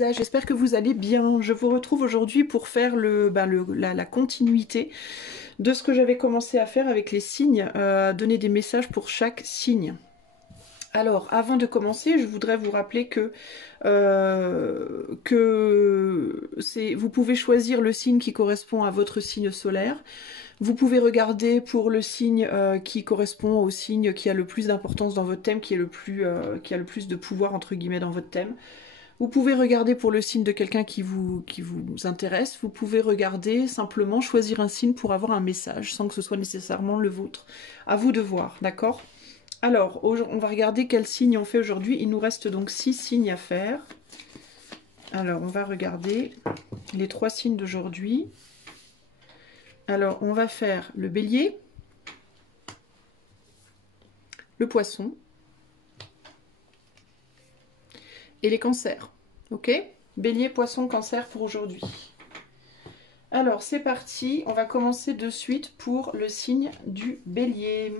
Lisa, j'espère que vous allez bien. Je vous retrouve aujourd'hui pour faire la continuité de ce que j'avais commencé à faire avec les signes, donner des messages pour chaque signe. Alors, avant de commencer, je voudrais vous rappeler vous pouvez choisir le signe qui correspond à votre signe solaire. Vous pouvez regarder pour le signe qui correspond au signe qui a le plus d'importance dans votre thème, qui a le plus de pouvoir entre guillemets dans votre thème. Vous pouvez regarder pour le signe de quelqu'un qui vous intéresse. Vous pouvez regarder simplement choisir un signe pour avoir un message sans que ce soit nécessairement le vôtre. À vous de voir, d'accord? Alors, on va regarder quel signe on fait aujourd'hui. Il nous reste donc 6 signes à faire. Alors, on va regarder les 3 signes d'aujourd'hui. Alors, on va faire le bélier, le poisson et les cancers. Ok? Bélier, poisson, cancer pour aujourd'hui. Alors, c'est parti. On va commencer de suite pour le signe du bélier.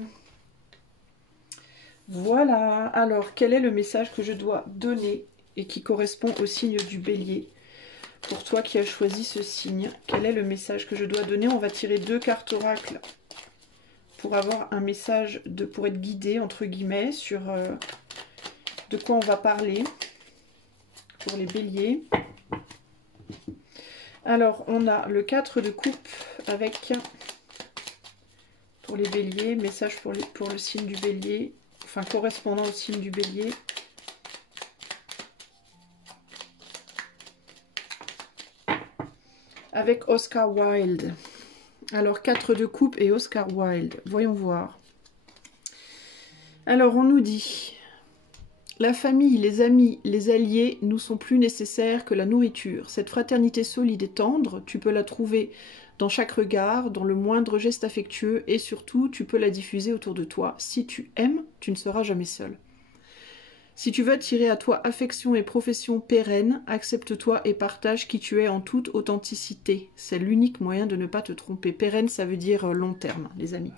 Voilà. Alors, quel est le message que je dois donner et qui correspond au signe du bélier? Pour toi qui as choisi ce signe, quel est le message que je dois donner? On va tirer 2 cartes oracle pour avoir un message, pour être guidé, entre guillemets, sur de quoi on va parler pour les béliers. Alors, on a le 4 de coupe avec, pour les béliers, message pour le signe du bélier, enfin correspondant au signe du bélier. Avec Oscar Wilde. Alors, 4 de coupe et Oscar Wilde. Voyons voir. Alors, on nous dit... La famille, les amis, les alliés nous sont plus nécessaires que la nourriture. Cette fraternité solide et tendre, tu peux la trouver dans chaque regard, dans le moindre geste affectueux et surtout, tu peux la diffuser autour de toi. Si tu aimes, tu ne seras jamais seul. Si tu veux attirer à toi affection et profession pérenne, accepte-toi et partage qui tu es en toute authenticité. C'est l'unique moyen de ne pas te tromper. Pérenne, ça veut dire long terme, les amis.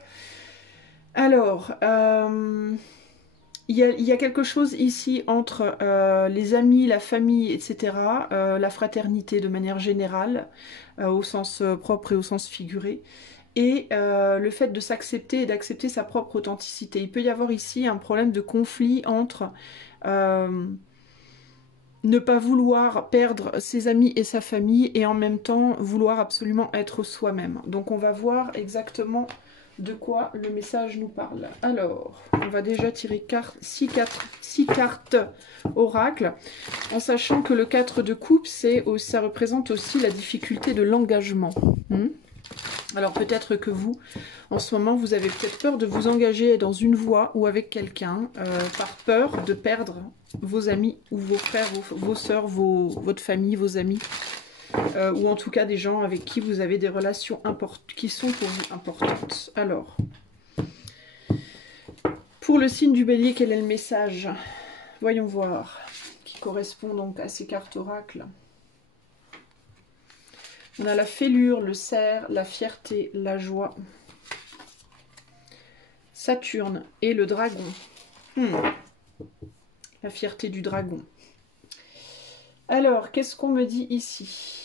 Alors... Il y a quelque chose ici entre les amis, la famille, etc., la fraternité de manière générale, au sens propre et au sens figuré, et le fait de s'accepter et d'accepter sa propre authenticité. Il peut y avoir ici un problème de conflit entre ne pas vouloir perdre ses amis et sa famille et en même temps vouloir absolument être soi-même. Donc on va voir exactement... de quoi le message nous parle. Alors, on va déjà tirer 6 cartes oracle, en sachant que le 4 de coupe, ça représente aussi la difficulté de l'engagement. Alors peut-être que vous, en ce moment, vous avez peut-être peur de vous engager dans une voie ou avec quelqu'un, par peur de perdre vos amis ou vos frères, vos sœurs, votre famille, vos amis. Ou en tout cas des gens avec qui vous avez des relations qui sont pour vous importantes. Alors, pour le signe du bélier, quel est le message? Voyons voir, qui correspond donc à ces cartes oracles. On a la fêlure, le cerf, la fierté, la joie, Saturne et le dragon. La fierté du dragon. Alors, qu'est-ce qu'on me dit ici?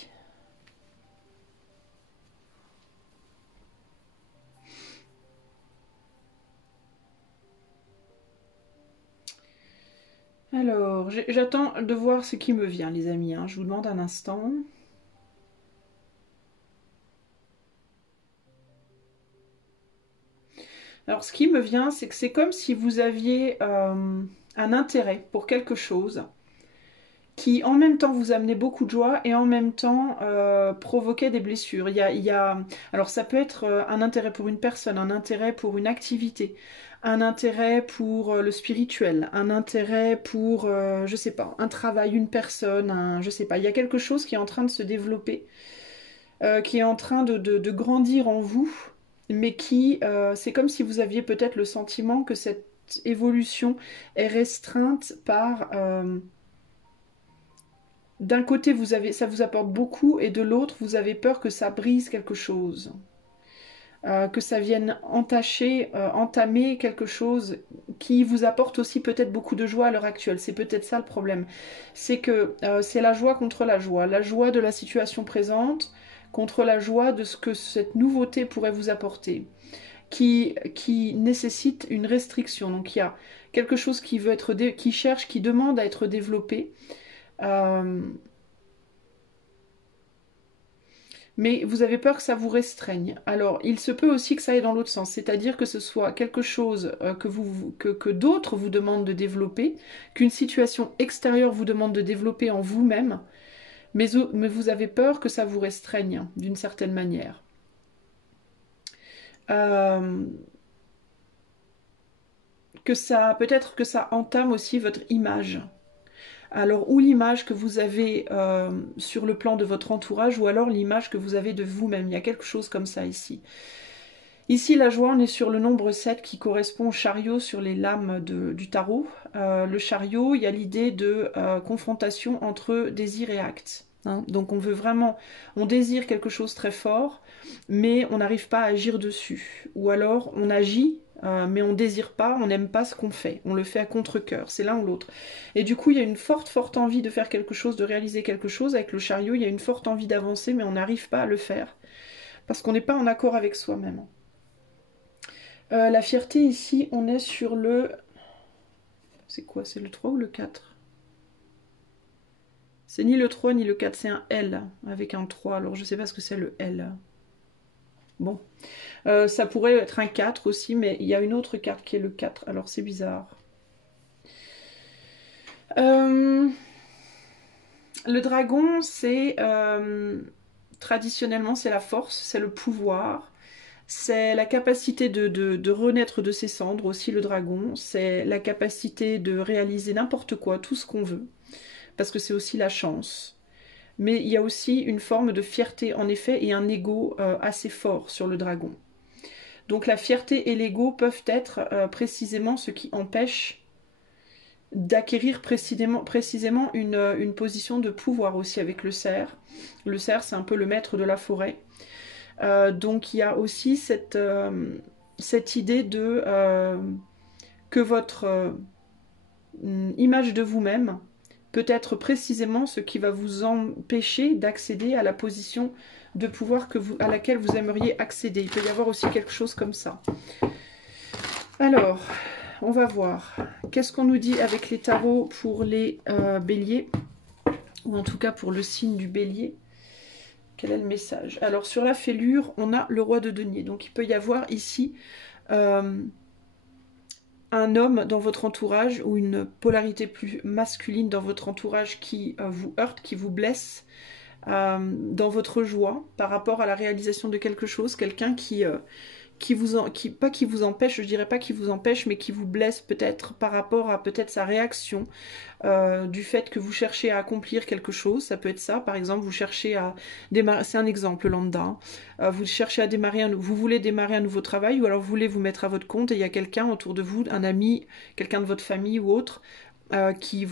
Alors, j'attends de voir ce qui me vient, les amis. Je vous demande un instant. Alors, ce qui me vient, c'est que c'est comme si vous aviez un intérêt pour quelque chose qui, en même temps, vous amenait beaucoup de joie et en même temps provoquait des blessures. Alors, ça peut être un intérêt pour une personne, un intérêt pour une activité, un intérêt pour le spirituel, un intérêt pour, je sais pas, un travail, une personne, je sais pas. Il y a quelque chose qui est en train de se développer, qui est en train de grandir en vous, mais qui, c'est comme si vous aviez peut-être le sentiment que cette évolution est restreinte par... d'un côté, ça vous apporte beaucoup, et de l'autre, vous avez peur que ça brise quelque chose. Que ça vienne entamer quelque chose qui vous apporte aussi peut-être beaucoup de joie à l'heure actuelle. C'est peut-être ça le problème. C'est que c'est la joie contre la joie de la situation présente contre la joie de ce que cette nouveauté pourrait vous apporter, qui nécessite une restriction. Donc il y a quelque chose qui veut être qui cherche, qui demande à être développé. Mais vous avez peur que ça vous restreigne. Alors, il se peut aussi que ça aille dans l'autre sens, c'est-à-dire que ce soit quelque chose que d'autres vous demandent de développer, qu'une situation extérieure vous demande de développer en vous-même, mais vous avez peur que ça vous restreigne d'une certaine manière. Peut-être que ça entame aussi votre image. Alors, ou l'image que vous avez sur le plan de votre entourage, ou alors l'image que vous avez de vous-même. Il y a quelque chose comme ça ici. Ici, la joie, on est sur le nombre 7 qui correspond au chariot sur les lames du tarot. Le chariot, il y a l'idée de confrontation entre désir et acte. Hein. Donc on veut vraiment, on désire quelque chose très fort, mais on n'arrive pas à agir dessus. Ou alors on agit, mais on ne désire pas, on n'aime pas ce qu'on fait. On le fait à contre-cœur, c'est l'un ou l'autre. Et du coup, il y a une forte envie de faire quelque chose, de réaliser quelque chose. Avec le chariot, il y a une forte envie d'avancer, mais on n'arrive pas à le faire. Parce qu'on n'est pas en accord avec soi-même. La fierté, ici, on est sur le... C'est quoi? C'est le 3 ou le 4? C'est ni le 3 ni le 4, c'est un L avec un 3. Alors, je ne sais pas ce que c'est le L. Bon. Ça pourrait être un 4 aussi, mais il y a une autre carte qui est le 4. Alors, c'est bizarre. Le dragon, c'est... traditionnellement, c'est la force, c'est le pouvoir. C'est la capacité de renaître de ses cendres, aussi le dragon. C'est la capacité de réaliser n'importe quoi, tout ce qu'on veut. Parce que c'est aussi la chance. Mais il y a aussi une forme de fierté, en effet, et un ego assez fort sur le dragon. Donc la fierté et l'ego peuvent être précisément ce qui empêche d'acquérir précisément une position de pouvoir aussi avec le cerf. Le cerf, c'est un peu le maître de la forêt. Donc il y a aussi cette idée de que votre image de vous-même peut être précisément ce qui va vous empêcher d'accéder à la position de pouvoir à laquelle vous aimeriez accéder. Il peut y avoir aussi quelque chose comme ça. Alors, on va voir. Qu'est-ce qu'on nous dit avec les tarots pour les béliers, ou en tout cas pour le signe du bélier? Quel est le message? Alors, sur la fêlure, on a le roi de denier. Donc, il peut y avoir ici un homme dans votre entourage ou une polarité plus masculine dans votre entourage qui vous heurte, qui vous blesse dans votre joie par rapport à la réalisation de quelque chose. Quelqu'un pas qui vous empêche, je dirais pas qui vous empêche, mais qui vous blesse peut-être par rapport à peut-être sa réaction du fait que vous cherchez à accomplir quelque chose. Ça peut être ça, par exemple, vous cherchez à démarrer, c'est un exemple lambda, vous cherchez à démarrer, vous voulez démarrer un nouveau travail, ou alors vous voulez vous mettre à votre compte et il y a quelqu'un autour de vous, un ami, quelqu'un de votre famille ou autre, qui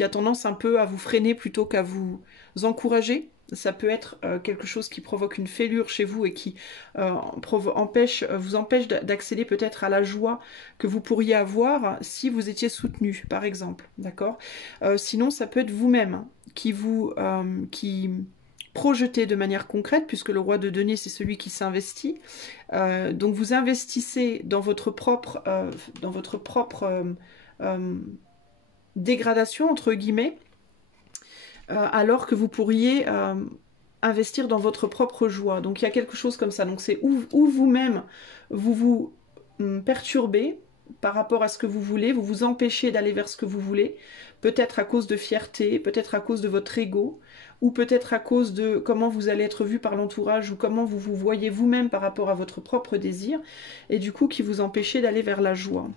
a tendance un peu à vous freiner plutôt qu'à vous encourager. Ça peut être quelque chose qui provoque une fêlure chez vous et qui vous empêche d'accéder peut-être à la joie que vous pourriez avoir si vous étiez soutenu, par exemple. D'accord? Sinon, ça peut être vous-même qui projetez de manière concrète, puisque le roi de denier, c'est celui qui s'investit. Donc, vous investissez dans votre propre dégradation, entre guillemets, alors que vous pourriez investir dans votre propre joie. Donc il y a quelque chose comme ça. Donc c'est où vous-même vous perturbez par rapport à ce que vous voulez, vous vous empêchez d'aller vers ce que vous voulez, peut-être à cause de fierté, peut-être à cause de votre ego, ou peut-être à cause de comment vous allez être vu par l'entourage, ou comment vous vous voyez vous-même par rapport à votre propre désir, et du coup qui vous empêchez d'aller vers la joie.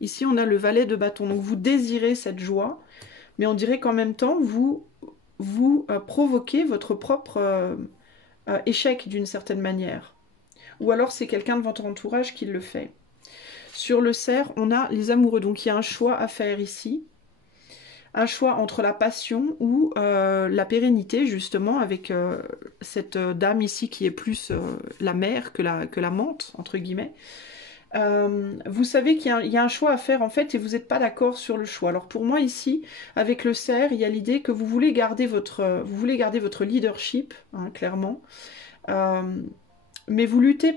Ici on a le valet de bâton, donc vous désirez cette joie, mais on dirait qu'en même temps, vous provoquez votre propre échec d'une certaine manière. Ou alors c'est quelqu'un de votre entourage qui le fait. Sur le cerf, on a les amoureux. Donc il y a un choix à faire ici. Un choix entre la passion ou la pérennité, justement, avec cette dame ici qui est plus la mère que l'amante, entre guillemets. Vous savez qu'il y a un choix à faire en fait et vous n'êtes pas d'accord sur le choix. Alors pour moi ici, avec le cerf, il y a l'idée que vous voulez garder votre leadership, hein, clairement. Euh, mais vous luttez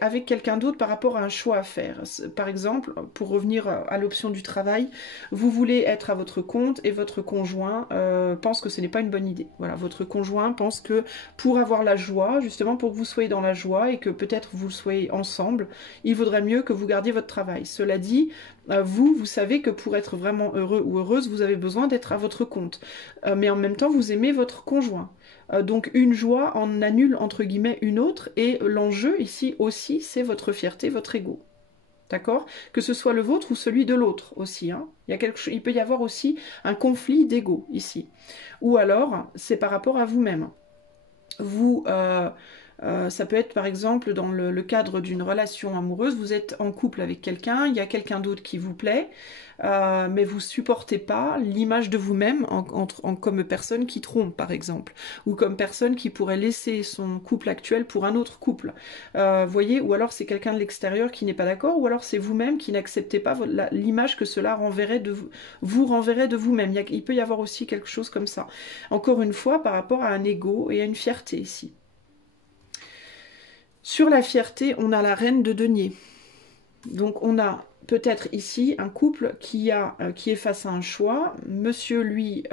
avec quelqu'un d'autre par rapport à un choix à faire. Par exemple, pour revenir à l'option du travail, vous voulez être à votre compte et votre conjoint pense que ce n'est pas une bonne idée. Voilà, votre conjoint pense que pour avoir la joie, justement pour que vous soyez dans la joie et que peut-être vous soyez ensemble, il vaudrait mieux que vous gardiez votre travail. Cela dit, vous savez que pour être vraiment heureux ou heureuse, vous avez besoin d'être à votre compte. Mais en même temps, vous aimez votre conjoint. Donc une joie en annule entre guillemets une autre et l'enjeu ici aussi c'est votre fierté, votre ego. D'accord? Que ce soit le vôtre ou celui de l'autre aussi. Hein. Il peut y avoir aussi un conflit d'ego ici. Ou alors c'est par rapport à vous-même. Ça peut être par exemple dans le cadre d'une relation amoureuse, vous êtes en couple avec quelqu'un, il y a quelqu'un d'autre qui vous plaît, mais vous supportez pas l'image de vous-même comme personne qui trompe par exemple, ou comme personne qui pourrait laisser son couple actuel pour un autre couple. Voyez, ou alors c'est quelqu'un de l'extérieur qui n'est pas d'accord, ou alors c'est vous-même qui n'acceptez pas l'image que cela vous renverrait de vous-même. Il peut y avoir aussi quelque chose comme ça. Encore une fois, par rapport à un ego et à une fierté ici. Sur la fierté, on a la reine de denier. Donc on a peut-être ici un couple qui est face à un choix. Monsieur, lui,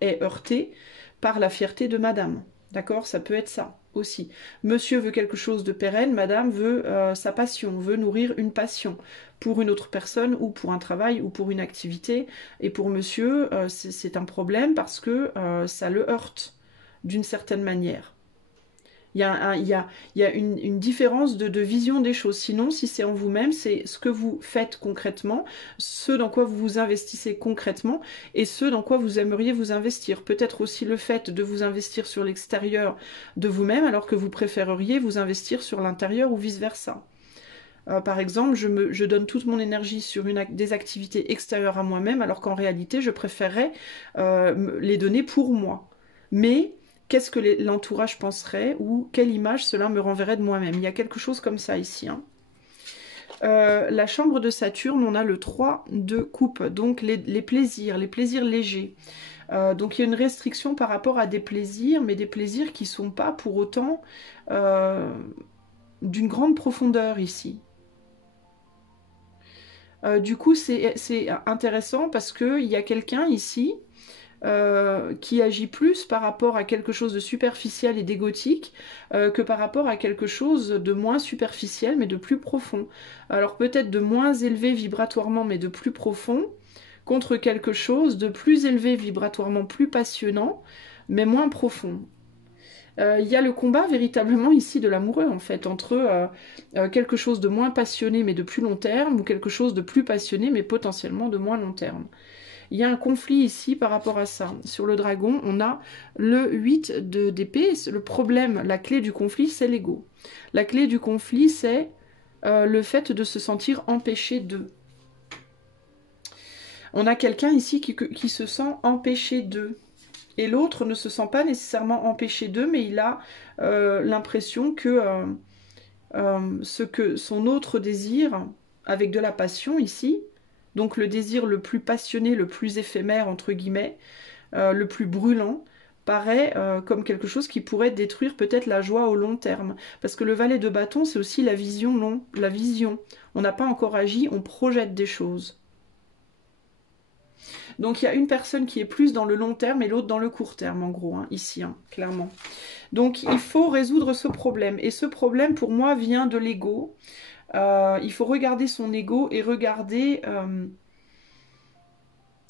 est heurté par la fierté de madame. D'accord? Ça peut être ça aussi. Monsieur veut quelque chose de pérenne, madame veut sa passion, veut nourrir une passion pour une autre personne ou pour un travail ou pour une activité. Et pour monsieur, c'est un problème parce que ça le heurte d'une certaine manière. Il y a une différence de vision des choses. Sinon, si c'est en vous-même, c'est ce que vous faites concrètement, ce dans quoi vous vous investissez concrètement et ce dans quoi vous aimeriez vous investir. Peut-être aussi le fait de vous investir sur l'extérieur de vous-même alors que vous préféreriez vous investir sur l'intérieur ou vice-versa. Par exemple, je donne toute mon énergie sur des activités extérieures à moi-même alors qu'en réalité, je préférerais les donner pour moi. Mais qu'est-ce que l'entourage penserait ou quelle image cela me renverrait de moi-même. Il y a quelque chose comme ça ici. Hein. La chambre de Saturne, on a le 3 de coupe, donc les plaisirs légers. Donc il y a une restriction par rapport à des plaisirs, mais des plaisirs qui ne sont pas pour autant d'une grande profondeur ici. Du coup, c'est intéressant parce qu'il y a quelqu'un ici qui agit plus par rapport à quelque chose de superficiel et d'égotique que par rapport à quelque chose de moins superficiel mais de plus profond. Alors peut-être de moins élevé vibratoirement mais de plus profond contre quelque chose de plus élevé vibratoirement, plus passionnant mais moins profond. Il y a le combat véritablement ici de l'amoureux en fait, entre quelque chose de moins passionné mais de plus long terme ou quelque chose de plus passionné mais potentiellement de moins long terme. Il y a un conflit ici par rapport à ça. Sur le dragon, on a le 8 d'épée. Le problème, la clé du conflit, c'est l'ego. La clé du conflit, c'est le fait de se sentir empêché de. On a quelqu'un ici qui se sent empêché de. Et l'autre ne se sent pas nécessairement empêché d'eux, mais il a l'impression que ce que son autre désir, avec de la passion ici, donc le désir le plus passionné, le plus éphémère, entre guillemets, le plus brûlant, paraît comme quelque chose qui pourrait détruire peut-être la joie au long terme. Parce que le valet de bâton, c'est aussi la vision, non, la vision. On n'a pas encore agi, on projette des choses. Donc il y a une personne qui est plus dans le long terme et l'autre dans le court terme, en gros, hein, ici, hein, clairement. Donc il faut résoudre ce problème. Et ce problème, pour moi, vient de l'ego. Il faut regarder son ego et regarder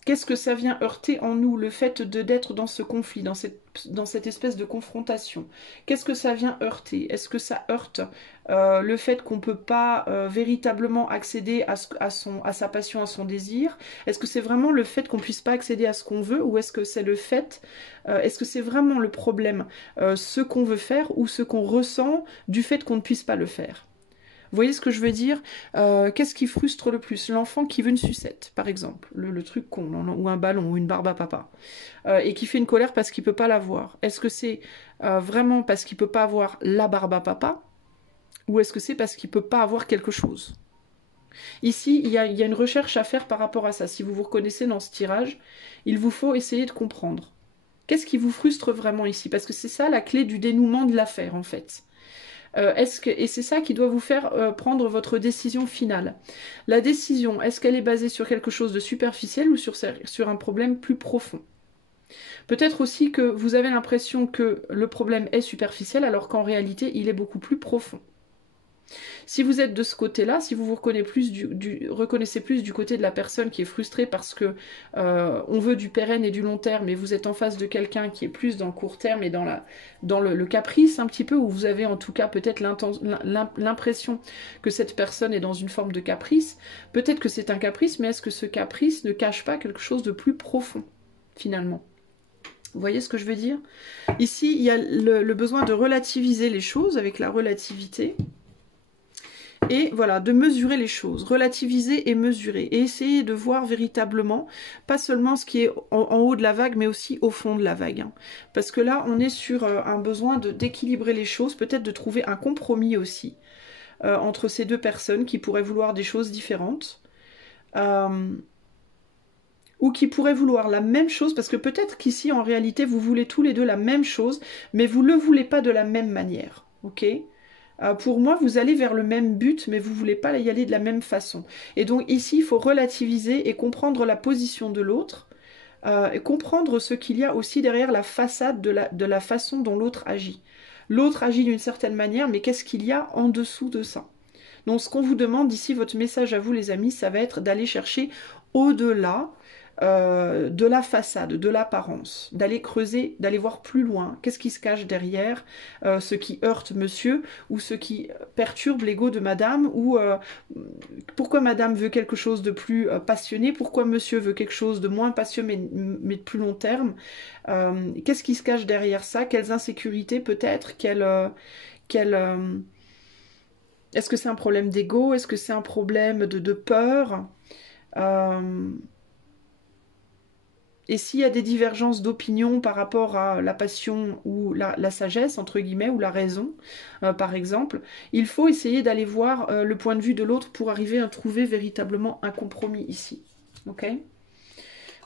qu'est-ce que ça vient heurter en nous, le fait d'être dans ce conflit, dans cette espèce de confrontation. Qu'est-ce que ça vient heurter? Est-ce que ça heurte le fait qu'on ne peut pas véritablement accéder à sa passion, à son désir? Est-ce que c'est vraiment le fait qu'on ne puisse pas accéder à ce qu'on veut? Ou est-ce que c'est le fait, est-ce que c'est vraiment le problème, ce qu'on veut faire ou ce qu'on ressent du fait qu'on ne puisse pas le faire? Vous voyez ce que je veux dire? Qu'est-ce qui frustre le plus? L'enfant qui veut une sucette, par exemple, le truc con, ou un ballon, ou une barbe à papa, et qui fait une colère parce qu'il ne peut pas l'avoir. Est-ce que c'est vraiment parce qu'il ne peut pas avoir la barbe à papa? Ou est-ce que c'est parce qu'il ne peut pas avoir quelque chose? Ici, il y a une recherche à faire par rapport à ça. Si vous vous reconnaissez dans ce tirage, il vous faut essayer de comprendre. Qu'est-ce qui vous frustre vraiment ici? Parce que c'est ça la clé du dénouement de l'affaire, en fait. Et c'est ça qui doit vous faire prendre votre décision finale. La décision, est-ce qu'elle est basée sur quelque chose de superficiel ou sur un problème plus profond? Peut-être aussi que vous avez l'impression que le problème est superficiel alors qu'en réalité, il est beaucoup plus profond. Si vous êtes de ce côté-là, si vous vous reconnaissez plus du côté de la personne qui est frustrée parce que on veut du pérenne et du long terme, et vous êtes en face de quelqu'un qui est plus dans le court terme et dans le caprice un petit peu, où vous avez en tout cas peut-être l'impression que cette personne est dans une forme de caprice, peut-être que c'est un caprice, mais est-ce que ce caprice ne cache pas quelque chose de plus profond, finalement? Vous voyez ce que je veux dire? Ici, il y a le besoin de relativiser les choses avec la relativité. Et voilà, de mesurer les choses, relativiser et mesurer, et essayer de voir véritablement, pas seulement ce qui est en haut de la vague, mais aussi au fond de la vague. Hein. Parce que là, on est sur un besoin d'équilibrer les choses, peut-être de trouver un compromis aussi, entre ces deux personnes qui pourraient vouloir des choses différentes, ou qui pourraient vouloir la même chose, parce que peut-être qu'ici, en réalité, vous voulez tous les deux la même chose, mais vous ne le voulez pas de la même manière, ok ? Pour moi, vous allez vers le même but, mais vous ne voulez pas y aller de la même façon. Et donc ici, il faut relativiser et comprendre la position de l'autre, et comprendre ce qu'il y a aussi derrière la façade de la façon dont l'autre agit. L'autre agit d'une certaine manière, mais qu'est-ce qu'il y a en dessous de ça? Donc ce qu'on vous demande ici, votre message à vous les amis, ça va être d'aller chercher au-delà de la façade, de l'apparence, d'aller creuser, d'aller voir plus loin, qu'est-ce qui se cache derrière ce qui heurte monsieur, ou ce qui perturbe l'ego de madame, ou pourquoi madame veut quelque chose de plus passionné, pourquoi monsieur veut quelque chose de moins passionné mais de plus long terme, qu'est-ce qui se cache derrière ça, quelles insécurités peut-être, est-ce que c'est un problème d'ego, est-ce que c'est un problème de peur, et s'il y a des divergences d'opinion par rapport à la passion ou la sagesse, entre guillemets, ou la raison, par exemple, il faut essayer d'aller voir le point de vue de l'autre pour arriver à trouver véritablement un compromis ici. Ok?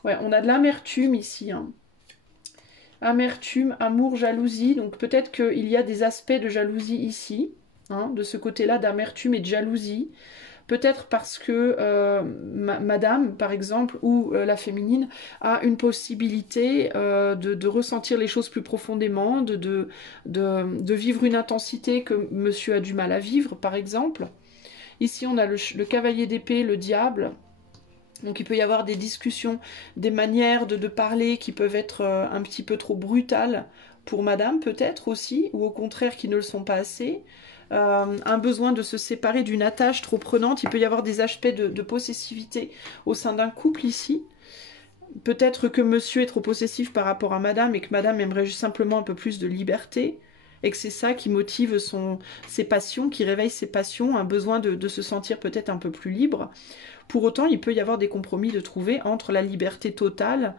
Ouais, on a de l'amertume ici. Hein. Amertume, amour, jalousie. Donc peut-être qu'il y a des aspects de jalousie ici, hein, de ce côté-là d'amertume et de jalousie. Peut-être parce que madame, par exemple, ou la féminine, a une possibilité de ressentir les choses plus profondément, de vivre une intensité que monsieur a du mal à vivre, par exemple. Ici, on a le cavalier d'épée, le diable. Donc il peut y avoir des discussions, des manières de parler qui peuvent être un petit peu trop brutales pour madame, peut-être aussi, ou au contraire qui ne le sont pas assez. Un besoin de se séparer d'une attache trop prenante. Il peut y avoir des aspects de possessivité au sein d'un couple ici. Peut-être que monsieur est trop possessif par rapport à madame et que madame aimerait juste simplement un peu plus de liberté et que c'est ça qui motive ses passions, qui réveille ses passions, un besoin de se sentir peut-être un peu plus libre. Pour autant, il peut y avoir des compromis de trouver entre la liberté totale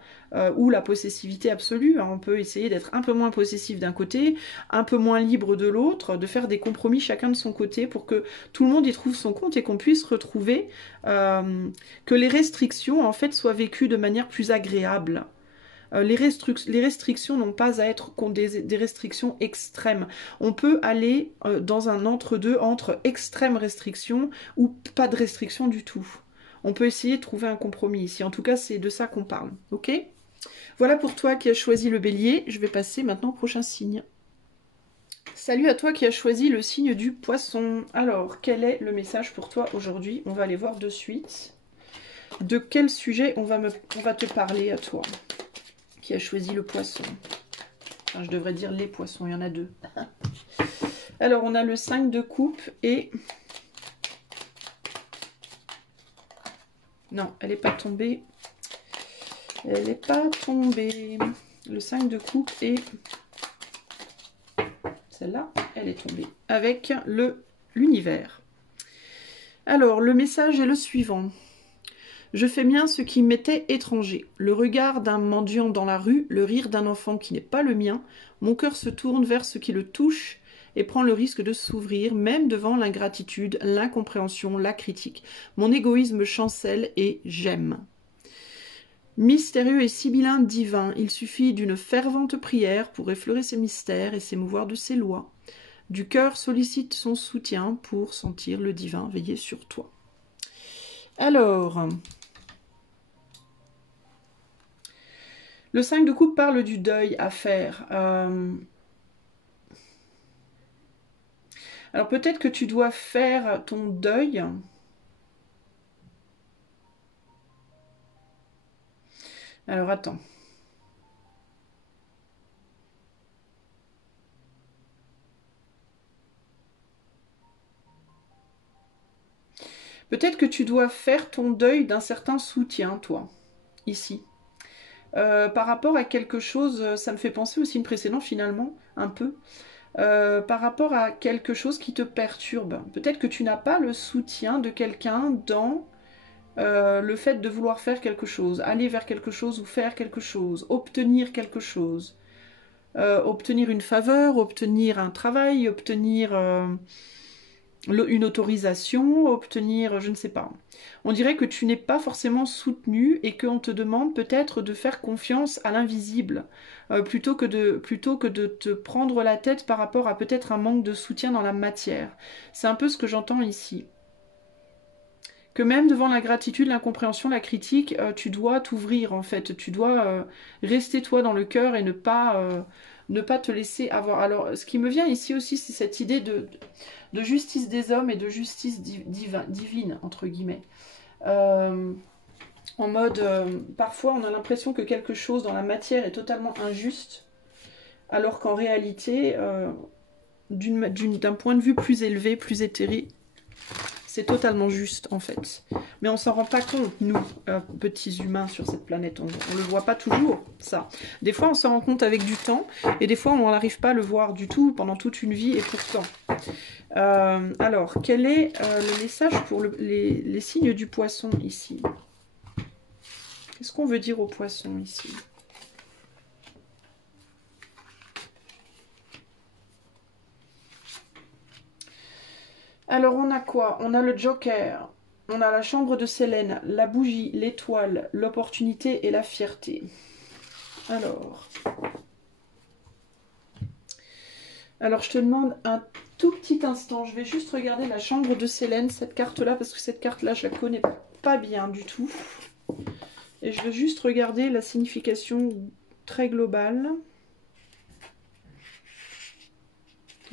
ou la possessivité absolue. On peut essayer d'être un peu moins possessif d'un côté, un peu moins libre de l'autre, de faire des compromis chacun de son côté pour que tout le monde y trouve son compte et qu'on puisse retrouver que les restrictions en fait soient vécues de manière plus agréable. Les restrictions n'ont pas à être des restrictions extrêmes. On peut aller dans un entre-deux entre extrêmes restrictions ou pas de restrictions du tout. On peut essayer de trouver un compromis ici. En tout cas, c'est de ça qu'on parle. Ok? Voilà pour toi qui as choisi le bélier. Je vais passer maintenant au prochain signe. Salut à toi qui as choisi le signe du poisson. Alors, quel est le message pour toi aujourd'hui? On va aller voir de suite. De quel sujet on va te parler à toi qui a choisi le poisson? Enfin, je devrais dire les poissons, il y en a deux. Alors, on a le 5 de coupe et... Non, elle n'est pas tombée. Elle n'est pas tombée. Le 5 de coupe et... Celle-là, elle est tombée. Avec l'univers. Alors, le message est le suivant. Je fais mien ce qui m'était étranger. Le regard d'un mendiant dans la rue, le rire d'un enfant qui n'est pas le mien. Mon cœur se tourne vers ce qui le touche et prend le risque de s'ouvrir, même devant l'ingratitude, l'incompréhension, la critique. Mon égoïsme chancelle et j'aime. Mystérieux et sibyllin divin, il suffit d'une fervente prière pour effleurer ses mystères et s'émouvoir de ses lois. Du cœur sollicite son soutien pour sentir le divin veiller sur toi. Alors, le 5 de coupe parle du deuil à faire. Alors peut-être que tu dois faire ton deuil. Alors attends. Peut-être que tu dois faire ton deuil d'un certain soutien, toi, ici. Par rapport à quelque chose, ça me fait penser aussi une précédente finalement, un peu. Par rapport à quelque chose qui te perturbe. Peut-être que tu n'as pas le soutien de quelqu'un dans le fait de vouloir faire quelque chose, aller vers quelque chose ou faire quelque chose, obtenir quelque chose. Obtenir une faveur, obtenir un travail, obtenir une autorisation, obtenir, je ne sais pas. On dirait que tu n'es pas forcément soutenu et qu'on te demande peut-être de faire confiance à l'invisible, plutôt que de te prendre la tête par rapport à peut-être un manque de soutien dans la matière. C'est un peu ce que j'entends ici. Que même devant l'ingratitude, l'incompréhension, la critique, tu dois t'ouvrir en fait. Tu dois rester toi dans le cœur et ne pas te laisser avoir. Alors, ce qui me vient ici aussi, c'est cette idée de justice des hommes et de justice divine, entre guillemets. En mode, parfois on a l'impression que quelque chose dans la matière est totalement injuste, alors qu'en réalité, d'un point de vue plus élevé, plus éthéré, c'est totalement juste en fait. Mais on s'en rend pas compte, nous, petits humains sur cette planète. On le voit pas toujours, ça. Des fois on s'en rend compte avec du temps, et des fois on n'arrive pas à le voir du tout pendant toute une vie, et pourtant. Alors, quel est le message pour les signes du poisson ici? Qu'est-ce qu'on veut dire au poisson ici? Alors, on a quoi? On a le Joker, on a la chambre de Sélène, la bougie, l'étoile, l'opportunité et la fierté. Alors, je te demande un tout petit instant. Je vais juste regarder la chambre de Sélène, cette carte-là, parce que cette carte-là, je la connais pas bien du tout. Et je veux juste regarder la signification très globale.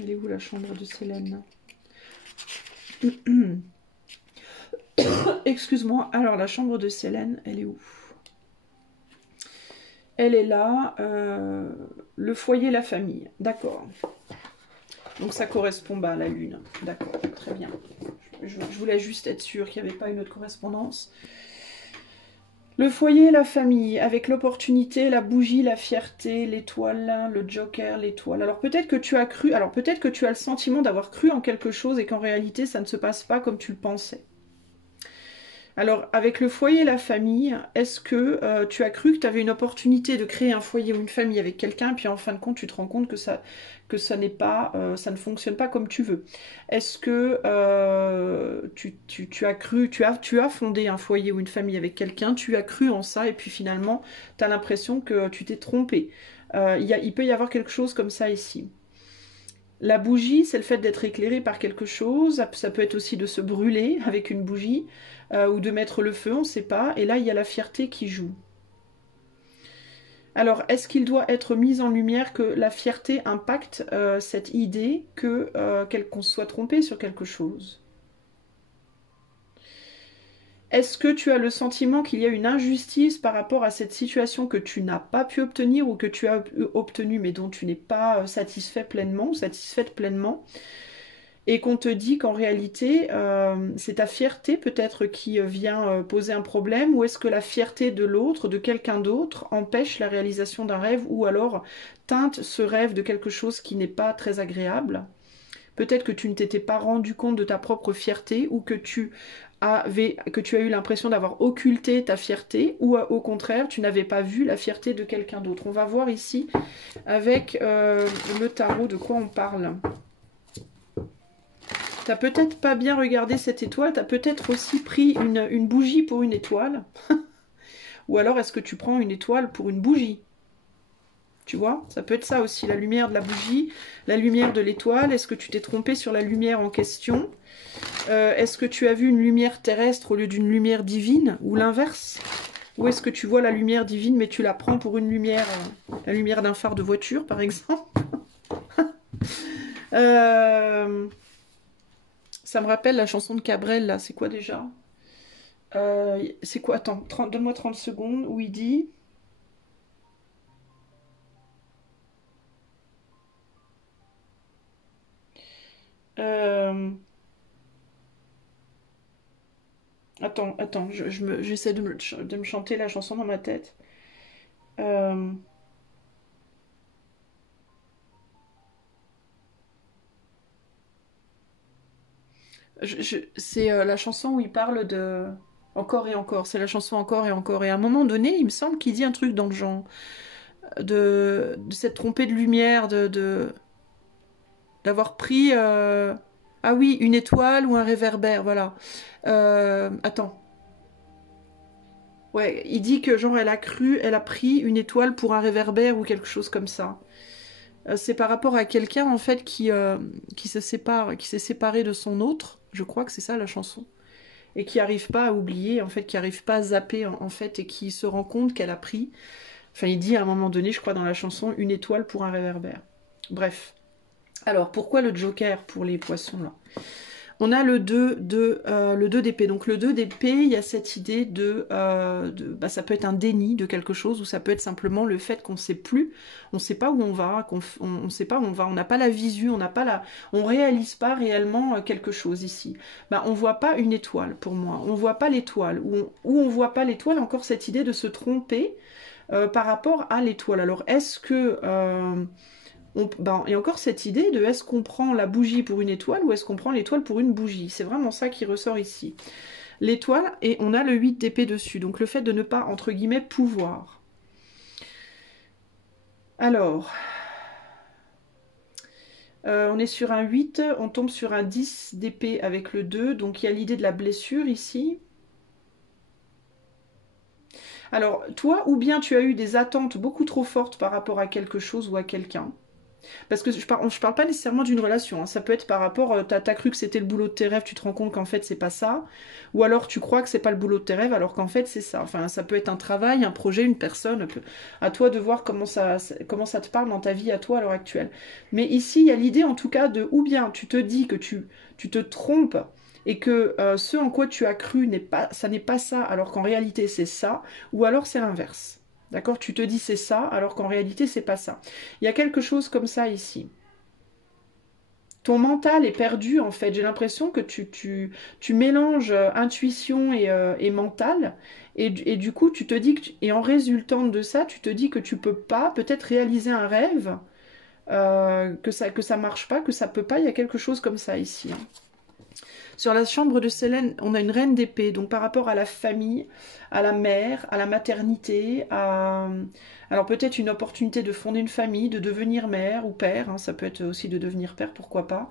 Elle est où la chambre de Sélène? Excuse-moi. Alors, la chambre de Sélène, elle est où? Elle est là. Le foyer, la famille. D'accord. Donc, ça correspond à la lune. D'accord, très bien. Je voulais juste être sûre qu'il n'y avait pas une autre correspondance. Le foyer, la famille, avec l'opportunité, la bougie, la fierté, l'étoile, le joker, l'étoile. Alors peut-être que tu as cru, alors peut-être que tu as le sentiment d'avoir cru en quelque chose et qu'en réalité ça ne se passe pas comme tu le pensais. Alors avec le foyer, la famille, est-ce que tu as cru que tu avais une opportunité de créer un foyer ou une famille avec quelqu'un, puis en fin de compte tu te rends compte que ça n'est pas, ça ne fonctionne pas comme tu veux. Est-ce que tu as cru, tu as fondé un foyer ou une famille avec quelqu'un, tu as cru en ça et puis finalement tu as l'impression que tu t'es trompé. Il peut y avoir quelque chose comme ça ici. La bougie, c'est le fait d'être éclairé par quelque chose. Ça peut être aussi de se brûler avec une bougie ou de mettre le feu, on ne sait pas. Et là, il y a la fierté qui joue. Alors, est-ce qu'il doit être mis en lumière que la fierté impacte cette idée qu'on soit trompé sur quelque chose? Est-ce que tu as le sentiment qu'il y a une injustice par rapport à cette situation que tu n'as pas pu obtenir ou que tu as obtenue mais dont tu n'es pas satisfait pleinement ou satisfaite pleinement, et qu'on te dit qu'en réalité c'est ta fierté peut-être qui vient poser un problème, ou est-ce que la fierté de l'autre, de quelqu'un d'autre, empêche la réalisation d'un rêve ou alors teinte ce rêve de quelque chose qui n'est pas très agréable? Peut-être que tu ne t'étais pas rendu compte de ta propre fierté ou que tu as eu l'impression d'avoir occulté ta fierté, ou au contraire, tu n'avais pas vu la fierté de quelqu'un d'autre. On va voir ici avec le tarot de quoi on parle. T'as peut-être pas bien regardé cette étoile, t'as peut-être aussi pris une bougie pour une étoile. Ou alors est-ce que tu prends une étoile pour une bougie? Tu vois, ça peut être ça aussi, la lumière de la bougie, la lumière de l'étoile. Est-ce que tu t'es trompé sur la lumière en question? Est-ce que tu as vu une lumière terrestre au lieu d'une lumière divine? Ou l'inverse? Ou est-ce que tu vois la lumière divine mais tu la prends pour une lumière, la lumière d'un phare de voiture par exemple? Ça me rappelle la chanson de Cabrel là, c'est quoi déjà? C'est quoi? Attends, donne-moi 30 secondes où il dit... Attends, j'essaie de me chanter la chanson dans ma tête. Euh, c'est la chanson où il parle de... Encore et encore, c'est la chanson encore et encore. Et à un moment donné, il me semble qu'il dit un truc dans le genre de s'être trompé de lumière, d'avoir pris... Ah oui, une étoile ou un réverbère, voilà. Attends. Ouais, il dit que genre elle a pris une étoile pour un réverbère ou quelque chose comme ça. C'est par rapport à quelqu'un en fait qui se sépare, qui s'est séparé de son autre. Je crois que c'est ça la chanson. Et qui arrive pas à oublier, en fait, qui arrive pas à zapper en fait, et qui se rend compte qu'elle a pris. Enfin, il dit à un moment donné, je crois dans la chanson, une étoile pour un réverbère. Bref. Alors, pourquoi le Joker pour les poissons là? On a le 2 d'épée. Donc le 2 d'épée, il y a cette idée bah, ça peut être un déni de quelque chose, ou ça peut être simplement le fait qu'on ne sait plus, on ne sait pas où on va, on sait pas où on va, on n'a pas la visu, on réalise pas réellement quelque chose ici. Bah, on voit pas une étoile pour moi, on voit pas l'étoile, ou on voit pas l'étoile, encore cette idée de se tromper par rapport à l'étoile. Alors est-ce que et encore cette idée de est-ce qu'on prend la bougie pour une étoile ou est-ce qu'on prend l'étoile pour une bougie? C'est vraiment ça qui ressort ici. L'étoile, et on a le 8 d'épée dessus, donc le fait de ne pas, entre guillemets, pouvoir. Alors, on est sur un 8, on tombe sur un 10 d'épée avec le 2, donc il y a l'idée de la blessure ici. Alors, toi, ou bien tu as eu des attentes beaucoup trop fortes par rapport à quelque chose ou à quelqu'un. Parce que je parle pas nécessairement d'une relation, hein. Ça peut être par rapport, t'as cru que c'était le boulot de tes rêves, tu te rends compte qu'en fait c'est pas ça, ou alors tu crois que c'est pas le boulot de tes rêves alors qu'en fait c'est ça. Enfin, ça peut être un travail, un projet, une personne, à toi de voir comment ça te parle dans ta vie à toi à l'heure actuelle. Mais ici, il y a l'idée en tout cas de, ou bien tu te dis que tu te trompes et que ce en quoi tu as cru ça n'est pas ça alors qu'en réalité c'est ça, ou alors c'est l'inverse. D'accord? Tu te dis c'est ça, alors qu'en réalité c'est pas ça. Il y a quelque chose comme ça ici. Ton mental est perdu en fait. J'ai l'impression que tu mélanges intuition et mental. Et du coup, tu te dis et en résultant de ça, tu te dis que tu peux pas peut-être réaliser un rêve, que ça marche pas, que ça peut pas. Il y a quelque chose comme ça ici, hein. Sur la chambre de Célène, on a une reine d'épée, donc par rapport à la famille, à la mère, à la maternité, alors peut-être une opportunité de fonder une famille, de devenir mère ou père, hein, ça peut être aussi de devenir père, pourquoi pas.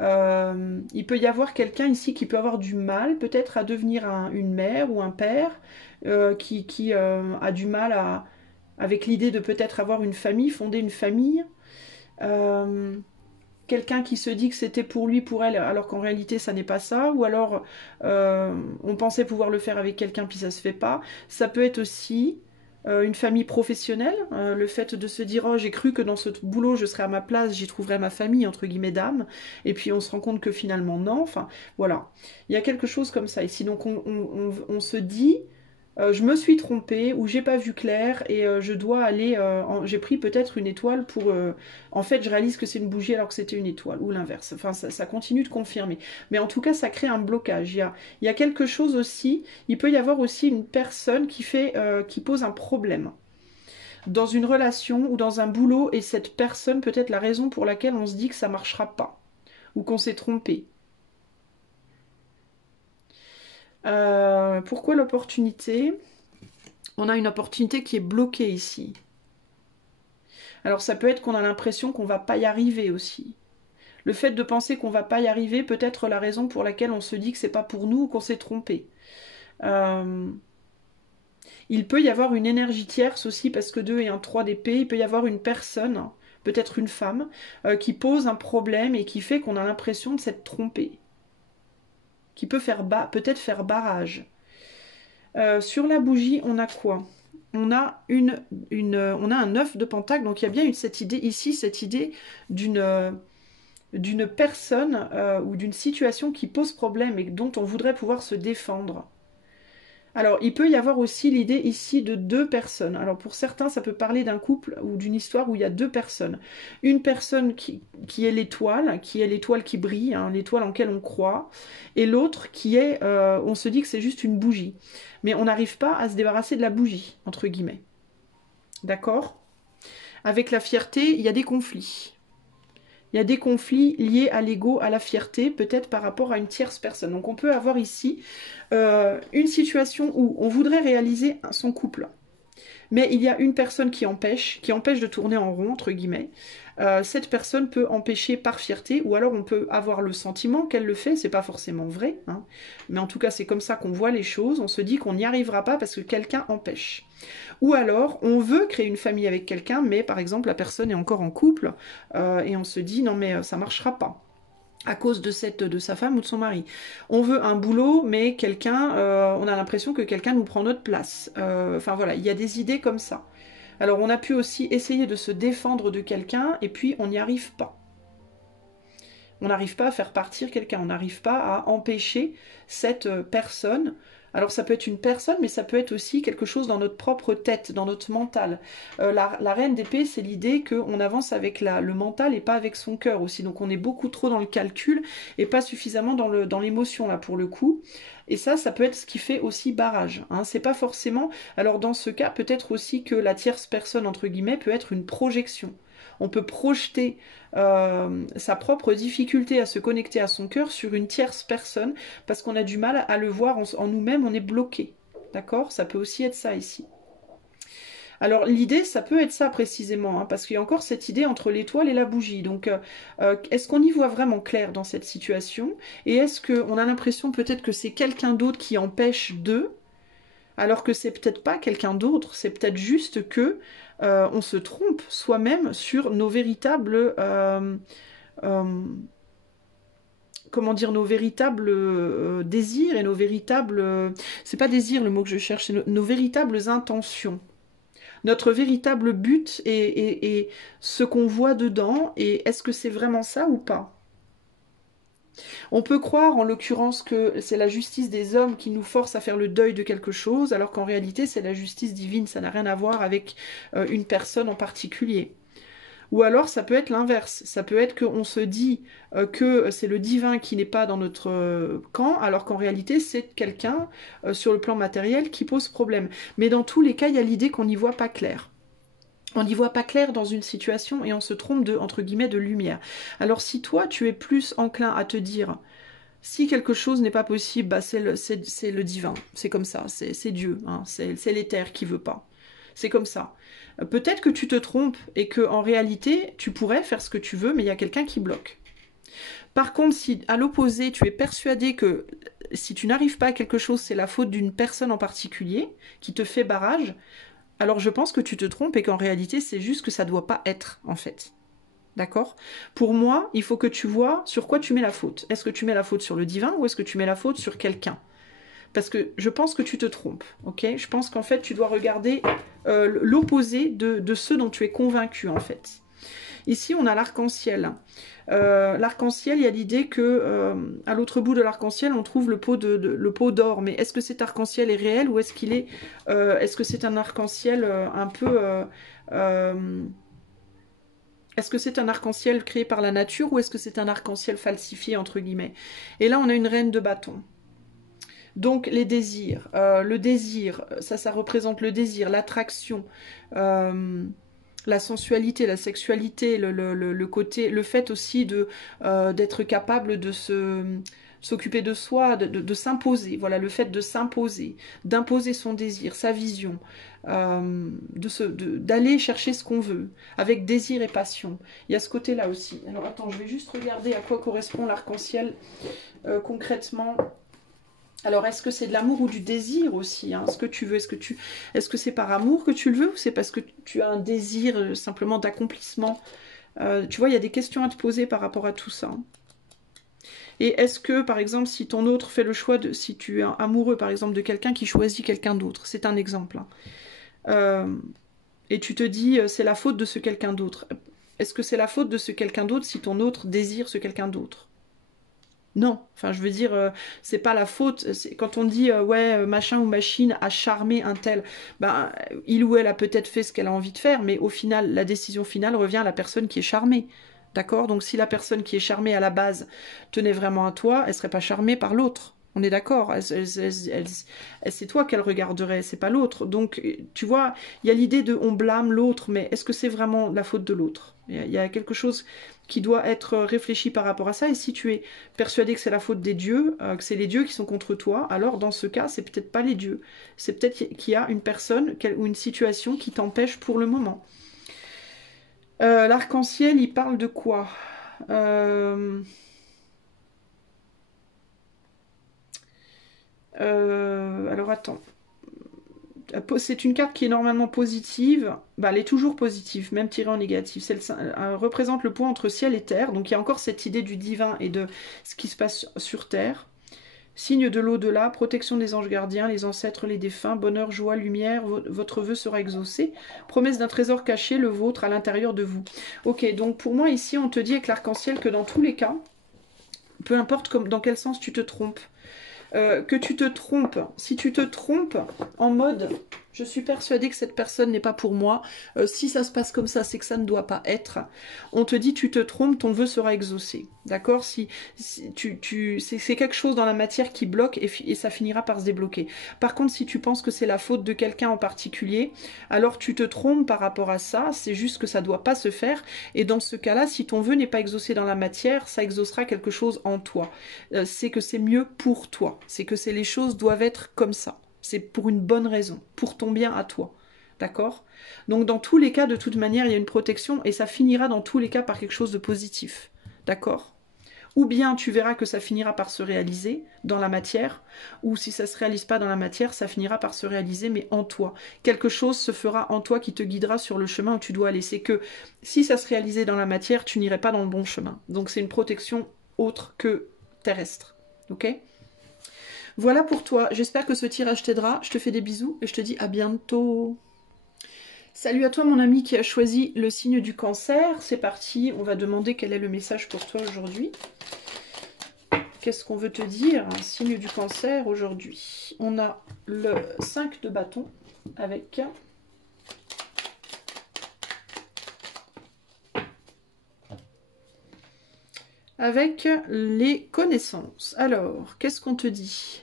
Il peut y avoir quelqu'un ici qui peut avoir du mal peut-être à devenir une mère ou un père, qui a du mal avec l'idée de peut-être avoir une famille, fonder une famille. Euh, Quelqu'un qui se dit que c'était pour lui, pour elle, alors qu'en réalité ça n'est pas ça, ou alors on pensait pouvoir le faire avec quelqu'un puis ça se fait pas. Ça peut être aussi une famille professionnelle, le fait de se dire oh j'ai cru que dans ce boulot je serais à ma place, j'y trouverais ma famille entre guillemets d'âme, et puis on se rend compte que finalement non. Enfin voilà, il y a quelque chose comme ça ici. Donc on se dit je me suis trompée ou j'ai pas vu clair et je dois aller. J'ai pris peut-être une étoile pour. En fait, je réalise que c'est une bougie alors que c'était une étoile ou l'inverse. Enfin, ça continue de confirmer. Mais en tout cas, ça crée un blocage. Il y a quelque chose aussi. Il peut y avoir aussi une personne qui pose un problème dans une relation ou dans un boulot et cette personne peut être la raison pour laquelle on se dit que ça marchera pas ou qu'on s'est trompé. Pourquoi l'opportunité? On a une opportunité qui est bloquée ici. Alors ça peut être qu'on a l'impression qu'on va pas y arriver aussi. Le fait de penser qu'on va pas y arriver peut être la raison pour laquelle on se dit que c'est pas pour nous ou qu'on s'est trompé. Il peut y avoir une énergie tierce aussi, parce que 2 et un 3 d'épée, il peut y avoir une personne, peut-être une femme, qui pose un problème et qui fait qu'on a l'impression de s'être trompé. Qui peut peut-être faire barrage. Sur la bougie, on a quoi? On a on a un œuf de pentacle, donc il y a bien cette idée ici, cette idée d'une personne ou d'une situation qui pose problème et dont on voudrait pouvoir se défendre. Alors, il peut y avoir aussi l'idée ici de 2 personnes. Alors, pour certains, ça peut parler d'un couple ou d'une histoire où il y a 2 personnes. Une personne qui est l'étoile qui brille, hein, l'étoile en laquelle on croit, et l'autre qui est, on se dit que c'est juste une bougie. Mais on n'arrive pas à se débarrasser de la bougie, entre guillemets. D'accord? Avec la fierté, il y a des conflits. Il y a des conflits liés à l'ego, à la fierté, peut-être par rapport à une tierce personne. Donc on peut avoir ici une situation où on voudrait réaliser son couple. Mais il y a une personne qui empêche de tourner en rond, entre guillemets. Cette personne peut empêcher par fierté, ou alors on peut avoir le sentiment qu'elle le fait, c'est pas forcément vrai, hein, mais en tout cas c'est comme ça qu'on voit les choses, on se dit qu'on n'y arrivera pas parce que quelqu'un empêche. Ou alors on veut créer une famille avec quelqu'un, mais par exemple la personne est encore en couple, et on se dit non mais ça marchera pas à cause de sa femme ou de son mari. On veut un boulot, mais on a l'impression que quelqu'un nous prend notre place. Enfin voilà, il y a des idées comme ça. Alors on a pu aussi essayer de se défendre de quelqu'un, et puis on n'y arrive pas. On n'arrive pas à faire partir quelqu'un, on n'arrive pas à empêcher cette personne. Alors ça peut être une personne, mais ça peut être aussi quelque chose dans notre propre tête, dans notre mental. La reine d'épée, c'est l'idée qu'on avance avec le mental et pas avec son cœur aussi. Donc on est beaucoup trop dans le calcul et pas suffisamment dans l'émotion là pour le coup. Et ça peut être ce qui fait aussi barrage. Hein. C'est pas forcément... Alors dans ce cas, peut-être aussi que la tierce personne, entre guillemets, peut être une projection. On peut projeter sa propre difficulté à se connecter à son cœur sur une tierce personne parce qu'on a du mal à le voir en nous-mêmes, on est bloqué. D'accord? Ça peut aussi être ça ici. Alors l'idée, ça peut être ça précisément, hein, parce qu'il y a encore cette idée entre l'étoile et la bougie. Donc est-ce qu'on y voit vraiment clair dans cette situation? Et est-ce qu'on a l'impression peut-être que c'est quelqu'un d'autre qui empêche d'eux, alors que c'est peut-être pas quelqu'un d'autre, c'est peut-être juste que on se trompe soi-même sur nos véritables... comment dire, nos véritables désirs et nos véritables... c'est pas désir le mot que je cherche, c'est nos véritables intentions. Notre véritable but et ce qu'on voit dedans, et est-ce que c'est vraiment ça ou pas? On peut croire en l'occurrence que c'est la justice des hommes qui nous force à faire le deuil de quelque chose, alors qu'en réalité c'est la justice divine, ça n'a rien à voir avec une personne en particulier. Ou alors ça peut être l'inverse, ça peut être qu'on se dit que c'est le divin qui n'est pas dans notre camp, alors qu'en réalité c'est quelqu'un sur le plan matériel qui pose problème. Mais dans tous les cas, il y a l'idée qu'on n'y voit pas clair. On n'y voit pas clair dans une situation et on se trompe de, entre guillemets, de lumière. Alors si toi tu es plus enclin à te dire si quelque chose n'est pas possible, bah c'est le divin, c'est comme ça, c'est Dieu, hein, c'est l'éther qui veut pas. C'est comme ça. Peut-être que tu te trompes et que en réalité, tu pourrais faire ce que tu veux, mais il y a quelqu'un qui bloque. Par contre, si à l'opposé, tu es persuadé que si tu n'arrives pas à quelque chose, c'est la faute d'une personne en particulier qui te fait barrage, alors je pense que tu te trompes et qu'en réalité, c'est juste que ça ne doit pas être, en fait. D'accord? Pour moi, il faut que tu vois sur quoi tu mets la faute. Est-ce que tu mets la faute sur le divin ou est-ce que tu mets la faute sur quelqu'un? Parce que je pense que tu te trompes, ok? Je pense qu'en fait, tu dois regarder l'opposé de ce dont tu es convaincu, en fait. Ici, on a l'arc-en-ciel. L'arc-en-ciel, il y a l'idée que à l'autre bout de l'arc-en-ciel, on trouve le pot d'or. Mais est-ce que cet arc-en-ciel est réel ou est-ce qu'il est, est-ce que c'est un arc-en-ciel un peu... est-ce que c'est un arc-en-ciel créé par la nature ou est-ce que c'est un arc-en-ciel falsifié, entre guillemets? Et là, on a une reine de bâton. Donc les désirs, le désir, ça représente le désir, l'attraction, la sensualité, la sexualité, le côté, le fait aussi d'être capable s'occuper de soi, de s'imposer. Voilà, le fait de s'imposer, d'imposer son désir, sa vision, d'aller chercher ce qu'on veut, avec désir et passion. Il y a ce côté-là aussi. Alors attends, je vais juste regarder à quoi correspond l'arc-en-ciel concrètement. Alors, est-ce que c'est de l'amour ou du désir aussi, hein, ce que tu veux? Est-ce que c'est par amour que tu le veux ou c'est parce que tu as un désir simplement d'accomplissement? Tu vois, il y a des questions à te poser par rapport à tout ça. Et est-ce que, par exemple, si ton autre fait le choix de... Si tu es amoureux, par exemple, de quelqu'un qui choisit quelqu'un d'autre, c'est un exemple, hein, et tu te dis, c'est la faute de ce quelqu'un d'autre. Est-ce que c'est la faute de ce quelqu'un d'autre si ton autre désire ce quelqu'un d'autre? Non, enfin je veux dire, c'est pas la faute. Quand on dit ouais, machin ou machine a charmé un tel, ben il ou elle a peut-être fait ce qu'elle a envie de faire, mais au final, la décision finale revient à la personne qui est charmée. D'accord? Donc si la personne qui est charmée à la base tenait vraiment à toi, elle serait pas charmée par l'autre. On est d'accord, c'est toi qu'elle regarderait, c'est pas l'autre. Donc, tu vois, il y a l'idée de on blâme l'autre, mais est-ce que c'est vraiment la faute de l'autre? Il y a quelque chose qui doit être réfléchi par rapport à ça. Et si tu es persuadé que c'est la faute des dieux, que c'est les dieux qui sont contre toi, alors dans ce cas, c'est peut-être pas les dieux. C'est peut-être qu'il y a une personne ou une situation qui t'empêche pour le moment. L'arc-en-ciel, il parle de quoi? Alors attends. C'est une carte qui est normalement positive. Bah, elle est toujours positive, même tirée en négatif. Elle représente le point entre ciel et terre. Donc il y a encore cette idée du divin et de ce qui se passe sur terre. Signe de l'au-delà, protection des anges gardiens, les ancêtres, les défunts, bonheur, joie, lumière, votre vœu sera exaucé. Promesse d'un trésor caché, le vôtre, à l'intérieur de vous. Ok, donc pour moi ici, on te dit avec l'arc-en-ciel que dans tous les cas, peu importe dans quel sens tu te trompes, que tu te trompes, si tu te trompes en mode je suis persuadée que cette personne n'est pas pour moi, si ça se passe comme ça, c'est que ça ne doit pas être, on te dit tu te trompes, ton vœu sera exaucé, d'accord? Si c'est quelque chose dans la matière qui bloque et ça finira par se débloquer. Par contre, si tu penses que c'est la faute de quelqu'un en particulier, alors tu te trompes par rapport à ça, c'est juste que ça ne doit pas se faire, et dans ce cas-là, si ton vœu n'est pas exaucé dans la matière, ça exaucera quelque chose en toi. C'est que c'est mieux pour toi, c'est que les choses doivent être comme ça. C'est pour une bonne raison, pour ton bien à toi. D'accord? Donc dans tous les cas, de toute manière, il y a une protection et ça finira dans tous les cas par quelque chose de positif. D'accord? Ou bien tu verras que ça finira par se réaliser dans la matière, ou si ça ne se réalise pas dans la matière, ça finira par se réaliser, mais en toi. Quelque chose se fera en toi qui te guidera sur le chemin où tu dois aller. C'est que si ça se réalisait dans la matière, tu n'irais pas dans le bon chemin. Donc c'est une protection autre que terrestre. Ok? Voilà pour toi, j'espère que ce tirage t'aidera, je te fais des bisous et je te dis à bientôt. Salut à toi mon ami qui a choisi le signe du cancer, c'est parti, on va demander quel est le message pour toi aujourd'hui. Qu'est-ce qu'on veut te dire, un signe du cancer aujourd'hui? On a le 5 de bâton avec les connaissances. Alors, qu'est-ce qu'on te dit?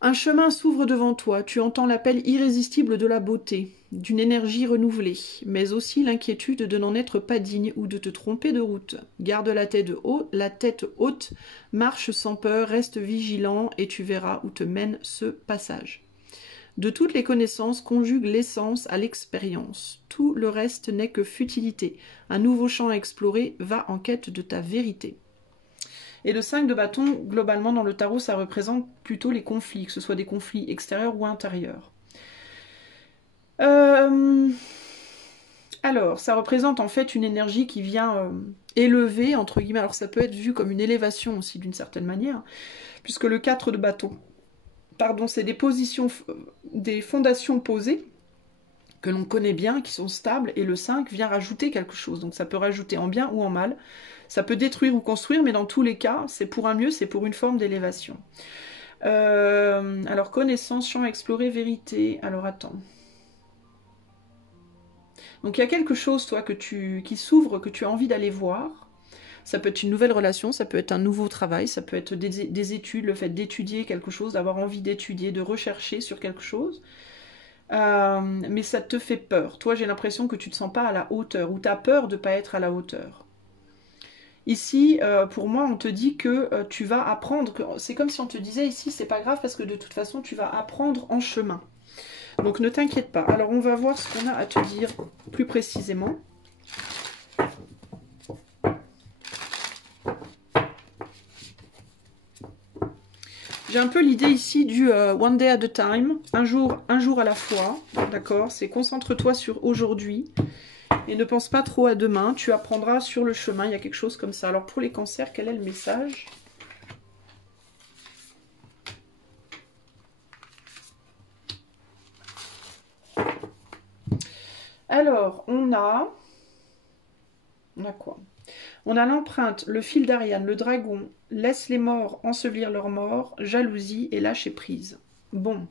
Un chemin s'ouvre devant toi, tu entends l'appel irrésistible de la beauté, d'une énergie renouvelée, mais aussi l'inquiétude de n'en être pas digne ou de te tromper de route. Garde la tête haute, marche sans peur, reste vigilant et tu verras où te mène ce passage. De toutes les connaissances, conjugue l'essence à l'expérience. Tout le reste n'est que futilité. Un nouveau champ à explorer, va en quête de ta vérité. Et le 5 de bâton, globalement dans le tarot, ça représente plutôt les conflits, que ce soit des conflits extérieurs ou intérieurs. Alors, ça représente en fait une énergie qui vient élever, entre guillemets, alors ça peut être vu comme une élévation aussi d'une certaine manière, puisque le 4 de bâton, pardon, c'est des positions, des fondations posées, que l'on connaît bien, qui sont stables, et le 5 vient rajouter quelque chose, donc ça peut rajouter en bien ou en mal, ça peut détruire ou construire, mais dans tous les cas, c'est pour un mieux, c'est pour une forme d'élévation. Alors, connaissance, champ exploré, vérité. Alors, attends. Donc, il y a quelque chose, toi, qui s'ouvre, que tu as envie d'aller voir. Ça peut être une nouvelle relation, ça peut être un nouveau travail, ça peut être des études, le fait d'étudier quelque chose, d'avoir envie d'étudier, de rechercher sur quelque chose. Mais ça te fait peur. Toi, j'ai l'impression que tu ne te sens pas à la hauteur, ou tu as peur de ne pas être à la hauteur. Ici, pour moi, on te dit que tu vas apprendre. C'est comme si on te disait ici, c'est pas grave parce que de toute façon, tu vas apprendre en chemin. Donc ne t'inquiète pas. Alors on va voir ce qu'on a à te dire plus précisément. J'ai un peu l'idée ici du one day at a time, un jour à la fois, d'accord? C'est concentre-toi sur aujourd'hui et ne pense pas trop à demain, tu apprendras sur le chemin, il y a quelque chose comme ça. Alors pour les cancers, quel est le message? Alors, on a quoi? On a l'empreinte, le fil d'Ariane, le dragon, laisse les morts ensevelir leurs morts, jalousie et lâcher prise. Bon.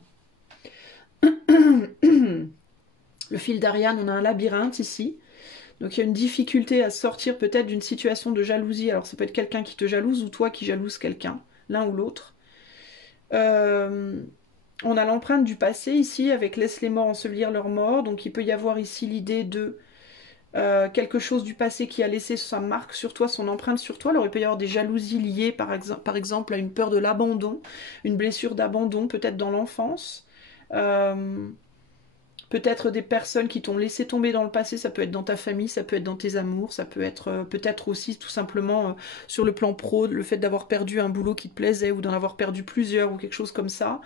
Le fil d'Ariane, on a un labyrinthe ici. Donc il y a une difficulté à sortir peut-être d'une situation de jalousie. Alors ça peut être quelqu'un qui te jalouse ou toi qui jalouse quelqu'un, l'un ou l'autre. On a l'empreinte du passé ici avec laisse les morts ensevelir leurs morts. Donc il peut y avoir ici l'idée de quelque chose du passé qui a laissé sa marque sur toi, son empreinte sur toi. Alors il peut y avoir des jalousies liées par exemple à une peur de l'abandon, une blessure d'abandon peut-être dans l'enfance. Peut-être des personnes qui t'ont laissé tomber dans le passé, ça peut être dans ta famille, ça peut être dans tes amours, ça peut être peut-être aussi tout simplement sur le plan pro, le fait d'avoir perdu un boulot qui te plaisait ou d'en avoir perdu plusieurs ou quelque chose comme ça.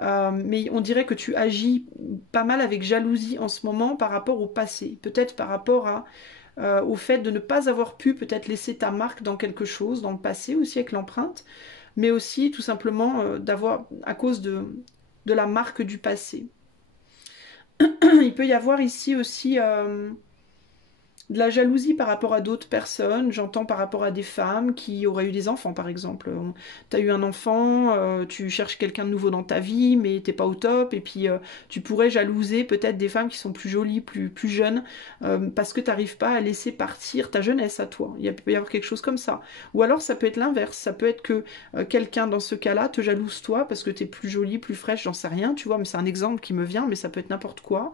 Mais on dirait que tu agis pas mal avec jalousie en ce moment par rapport au passé, peut-être par rapport au fait de ne pas avoir pu peut-être laisser ta marque dans quelque chose, dans le passé aussi avec l'empreinte, mais aussi tout simplement d'avoir à cause de la marque du passé. Il peut y avoir ici aussi de la jalousie par rapport à d'autres personnes, j'entends par rapport à des femmes qui auraient eu des enfants par exemple. Tu as eu un enfant, tu cherches quelqu'un de nouveau dans ta vie, mais t'es pas au top, et puis tu pourrais jalouser peut-être des femmes qui sont plus jolies, plus jeunes, parce que tu n'arrives pas à laisser partir ta jeunesse à toi. Il peut y avoir quelque chose comme ça. Ou alors ça peut être l'inverse, ça peut être que quelqu'un dans ce cas-là te jalouse toi parce que tu es plus jolie, plus fraîche, j'en sais rien, tu vois, mais c'est un exemple qui me vient, mais ça peut être n'importe quoi.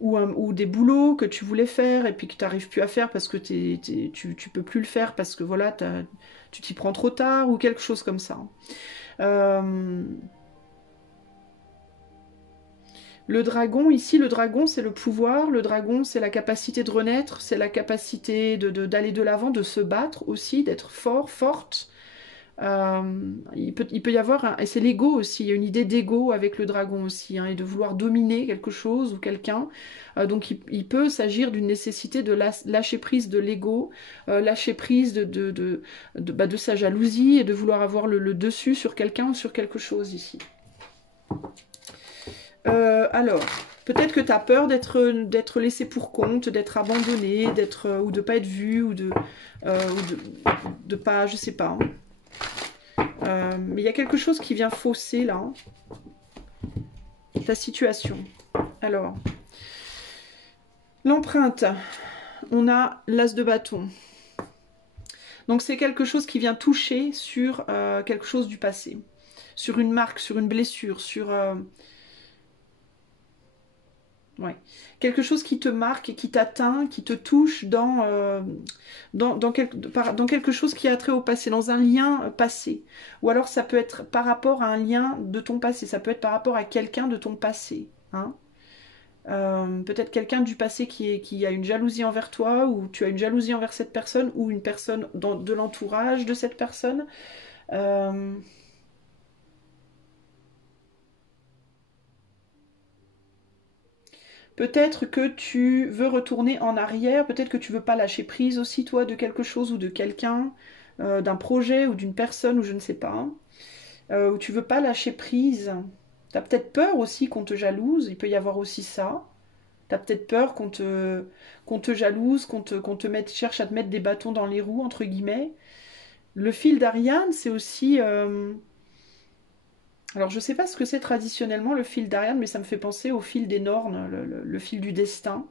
Ou des boulots que tu voulais faire et puis que tu n'arrives plus à faire parce que tu peux plus le faire parce que voilà, tu t'y prends trop tard ou quelque chose comme ça. Le dragon, ici, le dragon, c'est le pouvoir, le dragon, c'est la capacité de renaître, c'est la capacité d'aller de l'avant, de se battre aussi, d'être fort, forte. Il peut y avoir, et c'est l'ego aussi, il y a une idée d'ego avec le dragon aussi, hein, et de vouloir dominer quelque chose ou quelqu'un. Donc il peut s'agir d'une nécessité de lâcher prise de l'ego, lâcher prise de sa jalousie et de vouloir avoir le dessus sur quelqu'un ou sur quelque chose ici. Alors, peut-être que tu as peur d'être laissé pour compte, d'être abandonné, ou de pas être vu, ou de pas, je sais pas. Mais il y a quelque chose qui vient fausser là, hein, ta situation. Alors, l'empreinte, on a l'as de bâton. Donc c'est quelque chose qui vient toucher sur quelque chose du passé, sur une marque, sur une blessure, sur ouais, quelque chose qui te marque et qui t'atteint, qui te touche dans quelque chose qui a trait au passé, dans un lien passé. Ou alors ça peut être par rapport à un lien de ton passé, ça peut être par rapport à quelqu'un de ton passé. Hein. Peut-être quelqu'un du passé qui a une jalousie envers toi, ou tu as une jalousie envers cette personne, ou une personne de l'entourage de cette personne. Peut-être que tu veux retourner en arrière, peut-être que tu veux pas lâcher prise aussi, toi, de quelque chose ou de quelqu'un, d'un projet ou d'une personne, ou je ne sais pas. Ou tu veux pas lâcher prise. T'as peut-être peur aussi qu'on te jalouse, il peut y avoir aussi ça. T'as peut-être peur qu'on te jalouse, cherche à te mettre des bâtons dans les roues, entre guillemets. Le fil d'Ariane, c'est aussi... Alors, je sais pas ce que c'est traditionnellement le fil d'Ariane, mais ça me fait penser au fil des Nornes, le fil du destin.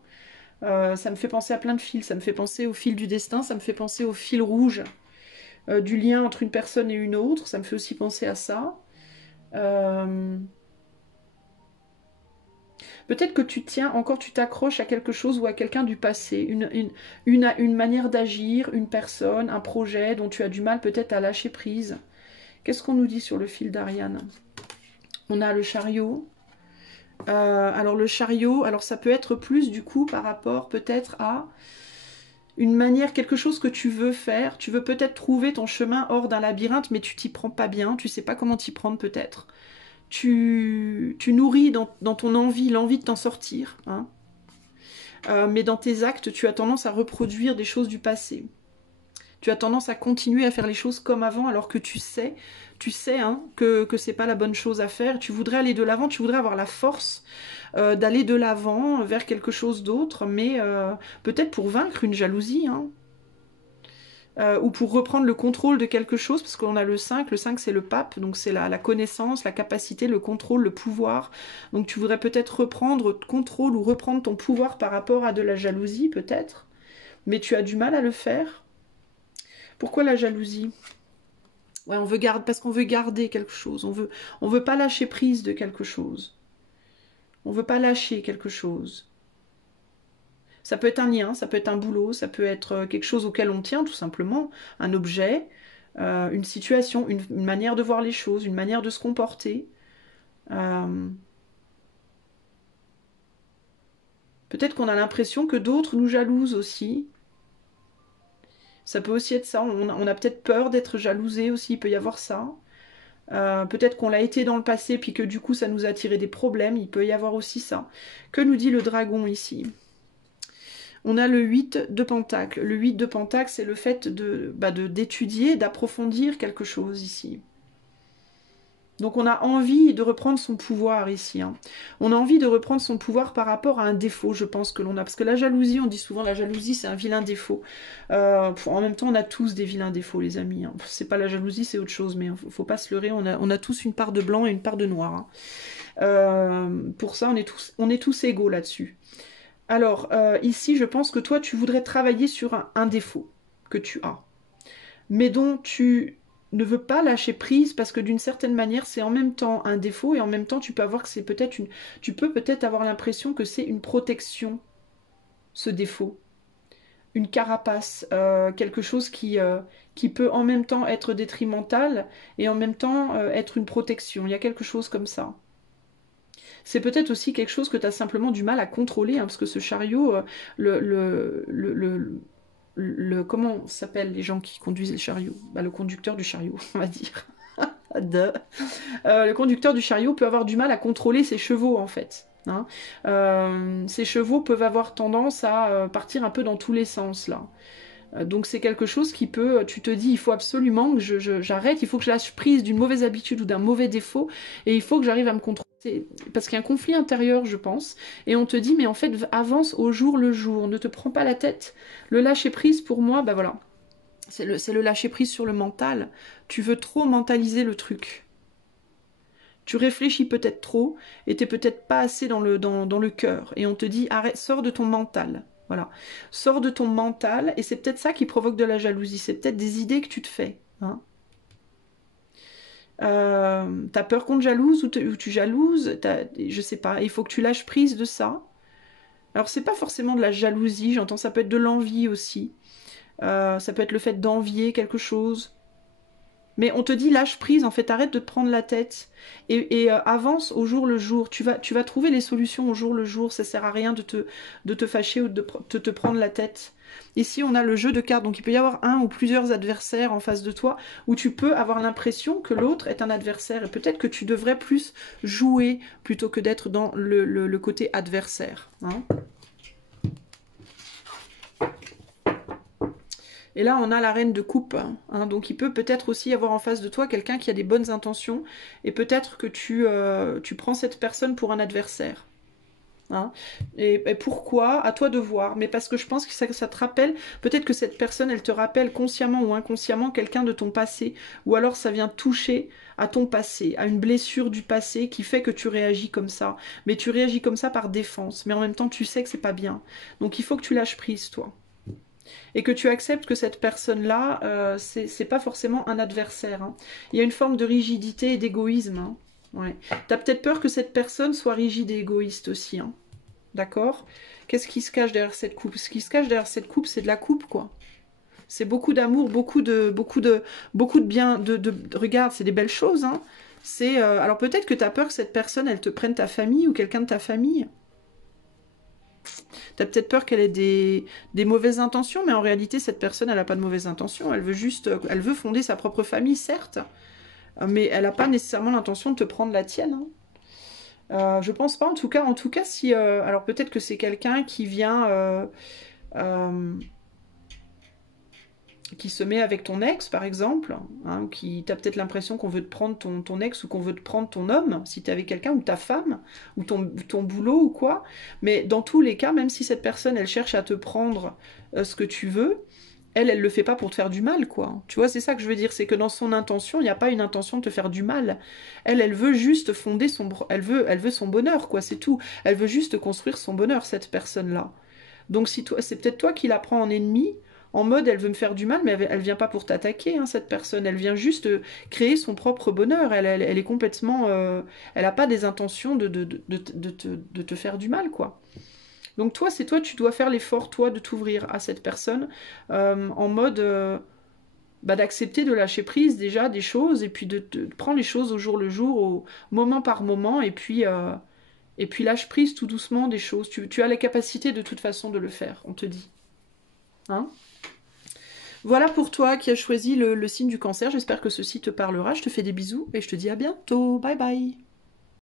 Ça me fait penser à plein de fils. Ça me fait penser au fil du destin, ça me fait penser au fil rouge du lien entre une personne et une autre. Ça me fait aussi penser à ça. Peut-être que tu tiens encore, tu t'accroches à quelque chose ou à quelqu'un du passé, une manière d'agir, une personne, un projet dont tu as du mal peut-être à lâcher prise. Qu'est-ce qu'on nous dit sur le fil d'Ariane? On a le chariot. Alors le chariot, alors ça peut être plus du coup par rapport peut-être à une manière, quelque chose que tu veux faire. Tu veux peut-être trouver ton chemin hors d'un labyrinthe, mais tu t'y prends pas bien, tu sais pas comment t'y prendre peut-être. Tu nourris dans ton envie, l'envie de t'en sortir, hein. Mais dans tes actes, tu as tendance à reproduire des choses du passé. Tu as tendance à continuer à faire les choses comme avant, alors que tu sais hein, que c'est pas la bonne chose à faire. Tu voudrais aller de l'avant, tu voudrais avoir la force d'aller de l'avant vers quelque chose d'autre, mais peut-être pour vaincre une jalousie, hein. Ou pour reprendre le contrôle de quelque chose, parce qu'on a le 5 c'est le pape, donc c'est la connaissance, la capacité, le contrôle, le pouvoir. Donc tu voudrais peut-être reprendre contrôle ou reprendre ton pouvoir par rapport à de la jalousie, peut-être, mais tu as du mal à le faire. Pourquoi la jalousie? Ouais, parce qu'on veut garder quelque chose, on veut pas lâcher prise de quelque chose. On veut pas lâcher quelque chose. Ça peut être un lien, ça peut être un boulot, ça peut être quelque chose auquel on tient tout simplement, un objet, une situation, une manière de voir les choses, une manière de se comporter. Peut-être qu'on a l'impression que d'autres nous jalousent aussi. Ça peut aussi être ça, on a peut-être peur d'être jalousé aussi, il peut y avoir ça. Peut-être qu'on l'a été dans le passé, puis que du coup ça nous a attiré des problèmes, il peut y avoir aussi ça. Que nous dit le dragon ici? On a le 8 de Pentacle. Le 8 de Pentacle, c'est le fait d'étudier, d'approfondir quelque chose ici. Donc on a envie de reprendre son pouvoir ici, hein. On a envie de reprendre son pouvoir par rapport à un défaut, je pense que l'on a. Parce que la jalousie, on dit souvent la jalousie, c'est un vilain défaut. En même temps, on a tous des vilains défauts, les amis, hein. C'est pas la jalousie, c'est autre chose, mais faut pas se leurrer, on a tous une part de blanc et une part de noir, hein. Pour ça, on est tous égaux là-dessus. Alors, ici, je pense que toi, tu voudrais travailler sur un défaut que tu as, mais dont tu ne veux pas lâcher prise parce que d'une certaine manière, c'est en même temps un défaut et en même temps, tu peux avoir que c'est peut-être tu peux peut-être avoir l'impression que c'est une protection, ce défaut, une carapace, quelque chose qui peut en même temps être détrimental et en même temps être une protection. Il y a quelque chose comme ça. C'est peut-être aussi quelque chose que tu as simplement du mal à contrôler, hein, parce que ce chariot, comment s'appellent les gens qui conduisent le chariot? Le conducteur du chariot, on va dire. Le conducteur du chariot peut avoir du mal à contrôler ses chevaux, en fait, hein. Ces chevaux peuvent avoir tendance à partir un peu dans tous les sens, là. Donc c'est quelque chose qui peut, tu te dis, il faut absolument que j'arrête, il faut que je lâche prise d'une mauvaise habitude ou d'un mauvais défaut, et il faut que j'arrive à me contrôler. Parce qu'il y a un conflit intérieur, je pense, et on te dit, mais en fait, avance au jour le jour, ne te prends pas la tête. Le lâcher prise, pour moi, bah voilà, c'est le lâcher prise sur le mental. Tu veux trop mentaliser le truc. Tu réfléchis peut-être trop, et t'es peut-être pas assez dans le cœur, et on te dit, arrête, sors de ton mental. Voilà. Sors de ton mental, et c'est peut-être ça qui provoque de la jalousie. C'est peut-être des idées que tu te fais, hein. T'as peur qu'on te jalouse ou tu jalouses, je sais pas, il faut que tu lâches prise de ça. Alors c'est pas forcément de la jalousie, j'entends, ça peut être de l'envie aussi. Ça peut être le fait d'envier quelque chose. Mais on te dit lâche prise, en fait, arrête de te prendre la tête et avance au jour le jour. Tu vas trouver les solutions au jour le jour, ça sert à rien de te fâcher ou de te prendre la tête. Ici, on a le jeu de cartes, donc il peut y avoir un ou plusieurs adversaires en face de toi, où tu peux avoir l'impression que l'autre est un adversaire, et peut-être que tu devrais plus jouer plutôt que d'être dans le côté adversaire, hein. Et là, on a la reine de coupe, hein, donc il peut peut-être aussi y avoir en face de toi quelqu'un qui a des bonnes intentions, et peut-être que tu prends cette personne pour un adversaire. Hein. Et pourquoi? À toi de voir. Mais parce que je pense que ça te rappelle, peut-être que cette personne, elle te rappelle consciemment ou inconsciemment quelqu'un de ton passé, ou alors ça vient toucher à ton passé, à une blessure du passé qui fait que tu réagis comme ça. Mais tu réagis comme ça par défense, mais en même temps tu sais que c'est pas bien. Donc il faut que tu lâches prise, toi. Et que tu acceptes que cette personne-là, c'est pas forcément un adversaire, hein. Il y a une forme de rigidité et d'égoïsme, hein. Ouais. T'as peut-être peur que cette personne soit rigide et égoïste aussi, hein. D'accord? Qu'est-ce qui se cache derrière cette coupe? Ce qui se cache derrière cette coupe, c'est de la coupe, quoi. C'est beaucoup d'amour, beaucoup de bien, regarde, c'est des belles choses, hein. C'est, alors peut-être que tu as peur que cette personne, elle te prenne ta famille ou quelqu'un de ta famille. Tu as peut-être peur qu'elle ait des mauvaises intentions, mais en réalité, cette personne, elle n'a pas de mauvaises intentions. Elle veut juste, elle veut fonder sa propre famille, certes, mais elle n'a pas nécessairement l'intention de te prendre la tienne, hein. Je pense pas, en tout cas, si, alors peut-être que c'est quelqu'un qui vient, euh, qui se met avec ton ex, par exemple, hein, qui t'as peut-être l'impression qu'on veut te prendre ton ex ou qu'on veut te prendre ton homme, si t'es avec quelqu'un, ou ta femme, ou ton boulot, ou quoi. Mais dans tous les cas, même si cette personne, elle cherche à te prendre ce que tu veux, elle le fait pas pour te faire du mal, quoi. Tu vois, c'est ça que je veux dire, c'est que dans son intention, il n'y a pas une intention de te faire du mal. Elle veut juste fonder elle veut son bonheur, quoi, c'est tout. Elle veut juste construire son bonheur, cette personne-là. Donc si toi, c'est peut-être toi qui la prends en ennemi, en mode elle veut me faire du mal, mais elle vient pas pour t'attaquer, hein, cette personne. Elle vient juste créer son propre bonheur. Elle est complètement, elle a pas des intentions de te faire du mal, quoi. Donc toi, c'est toi, tu dois faire l'effort, toi, de t'ouvrir à cette personne en mode bah, d'accepter de lâcher prise déjà des choses et puis de prendre les choses au jour le jour, au moment par moment, et puis lâche prise tout doucement des choses. Tu as la capacité de toute façon de le faire, on te dit. Hein? Voilà pour toi qui as choisi le signe du cancer. J'espère que ceci te parlera. Je te fais des bisous et je te dis à bientôt. Bye bye.